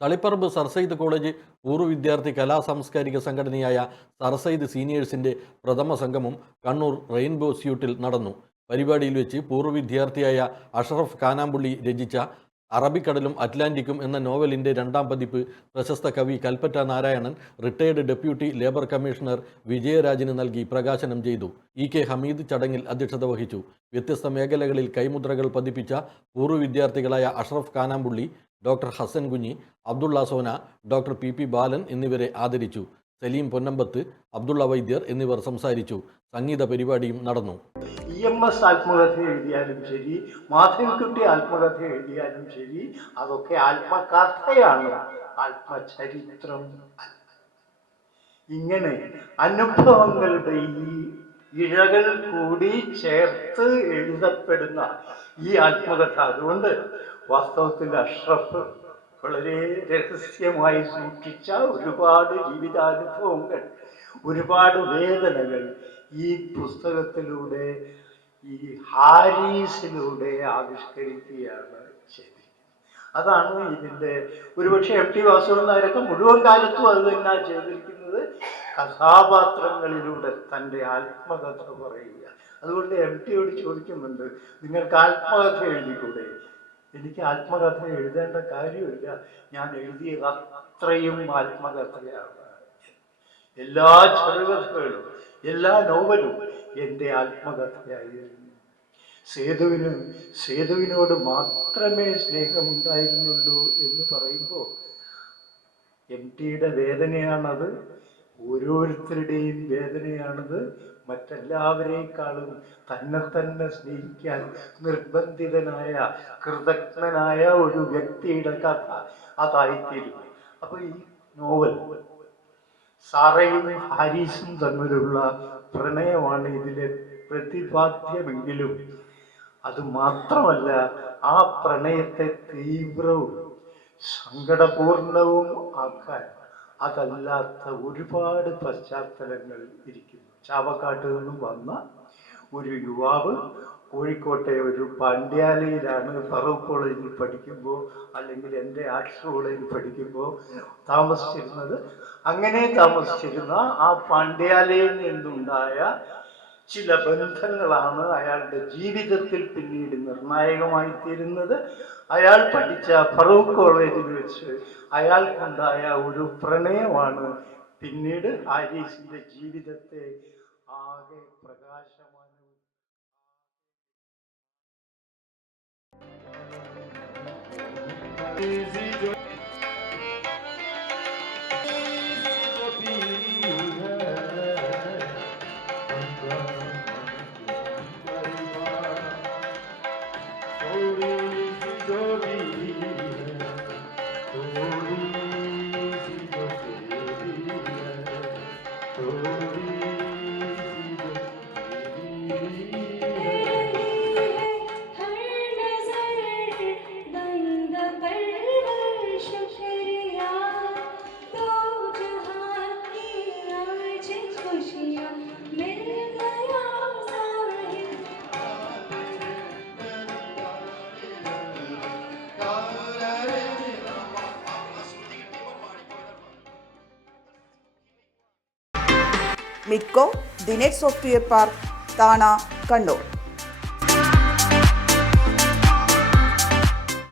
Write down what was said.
Taliparamba sir Sayyid college പൂർവ്വ വിദ്യാർത്ഥി കലാ സാംസ്കാരിക സംഘടനയായ സർ സയ്യിദ് സീനിയേഴ്സിൻ്റെ പ്രഥമ സംഗമം കണ്ണൂർ റെയിൻബോ സ്യൂട്ടിൽ നടന്നു. പരിപാടിയിൽ വെച്ച് പൂർവ്വ വിദ്യാർത്ഥിയായ അഷ്റഫ് കാനാമ്പുള്ളി രചിച്ച അറബിക്കടലും അറ്റ്ലാന്റിക്കും എന്ന നോവലിൻ്റെ 2ാം പതിപ്പ് പ്രശസ്ത കവി Kalpetta Narayanan retired deputy labour commissioner വിജയരാജിന് നൽകി പ്രകാശനം ചെയ്തു. ഇ.കെ. ഹമീദ് ചടങ്ങിൽ അധ്യക്ഷത വഹിച്ചു. വ്യത്യസ്ത മേഖലകളിൽ കൈമുദ്രകൾ പതിപ്പിച്ച പൂർവ്വ വിദ്യാർത്ഥികളായ അഷ്റഫ് കാനാമ്പുള്ളി, ഡോക്ടർ ഹസൻ കുഞ്ഞി, അബ്ദുള്ള സോന, ഡോക്ടർ പി ബാലൻ എന്നിവരെ ആദരിച്ചു. സലീം പൊന്നമ്പത്ത്, അബ്ദുള്ള വൈദ്യർ എന്നിവർ സംസാരിച്ചു. സംഗീത പരിപാടിയും നടന്നു. EMS ആത്മകഥ എഴുതിയാലും ശരി, മാധവിക്കുട്ടി ആത്മകഥ എഴുതിയാലും ശരി, അതൊക്കെ ആത്മകഥയാണ്, ആത്മചരിത്രം. ഇങ്ങനെ അനുഭവങ്ങളുടെ ഈ ഇഴകൾ കൂടി ചേർത്ത് എഴുതപ്പെടുന്ന ഈ ആത്മകഥ, അതുകൊണ്ട് വാസ്തവത്തിൽ അഷ്റഫ് വളരെ രഹസ്യമായി സൂക്ഷിച്ച ഒരുപാട് ജീവിതാനുഭവങ്ങൾ, ഒരുപാട് വേദനകൾ ഈ പുസ്തകത്തിലൂടെ, ഈ ഹാരീസിലൂടെ ആവിഷ്കരിക്കുകയാണ് ചെയ്തിരിക്കുന്നത്. അതാണ് ഇതിൻ്റെ ഒരുപക്ഷെ MT വാസുദേവൻ നായരൊക്കെ മുഴുവൻ കാലത്തും അത് തന്നെയാണ് ചെയ്തിരിക്കുന്നത്. കഥാപാത്രങ്ങളിലൂടെ തൻ്റെ ആത്മകഥ പറയുക. അതുകൊണ്ട് MTയോട് ചോദിക്കുന്നുണ്ട്, നിങ്ങൾക്ക് ആത്മകഥ എഴുതിക്കൂടെ? എനിക്ക് ആത്മകഥ എഴുതേണ്ട കാര്യമില്ല, ഞാൻ എഴുതിയത് അത്രയും ആത്മകഥയാണ്. എല്ലാ ചെറുകഥകളും എല്ലാ നോവലും എൻ്റെ ആത്മകഥയായിരുന്നു. സേതുവിനോട് മാത്രമേ സ്നേഹമുണ്ടായിരുന്നുള്ളൂ എന്ന് പറയുമ്പോൾ MTയുടെ വേദനയാണത്, ഓരോരുത്തരുടെയും വേദനയാണത്. മറ്റെല്ലാവരേക്കാളും തന്നെ സ്നേഹിക്കാൻ നിർബന്ധിതനായ, കൃതജ്ഞനായ ഒരു വ്യക്തിയുടെ കഥ അതായിത്തീരുന്നു. അപ്പോൾ ഈ നോവൽ സാറയും ഹാരിസും തമ്മിലുള്ള പ്രണയമാണ് ഇതിലെ പ്രതിപാദ്യമെങ്കിലും അത് മാത്രമല്ല, ആ പ്രണയത്തെ തീവ്രവും സങ്കടപൂർണവും ആക്കാൻ അതല്ലാത്ത ഒരുപാട് പശ്ചാത്തലങ്ങൾ ഇരിക്കുന്നു. ചാവക്കാട്ട് നിന്നും വന്ന ഒരു യുവാവ് കോഴിക്കോട്ടെ ഒരു പാണ്ഡ്യാലയിലാണ് ഫറൂഖ് കോളേജിൽ പഠിക്കുമ്പോൾ, അല്ലെങ്കിൽ എൻ്റെ ആർട്സ് കോളേജിൽ പഠിക്കുമ്പോൾ താമസിച്ചിരുന്നത്. അങ്ങനെ താമസിച്ചിരുന്ന ആ പാണ്ഡ്യാലയിൽ നിന്നുണ്ടായ ചില ബന്ധങ്ങളാണ് അയാളുടെ ജീവിതത്തിൽ പിന്നീട് നിർണായകമായി തീരുന്നത്. അയാൾ പഠിച്ച ഫറൂഖ് കോളേജിൽ വെച്ച് അയാൾക്കുണ്ടായ ഒരു പ്രണയമാണ് പിന്നീട് ഹാരിസിൻ്റെ ജീവിതത്തെ ആകെ പ്രകാശമാനവും. Midco, the net software park, Thana, Kannur.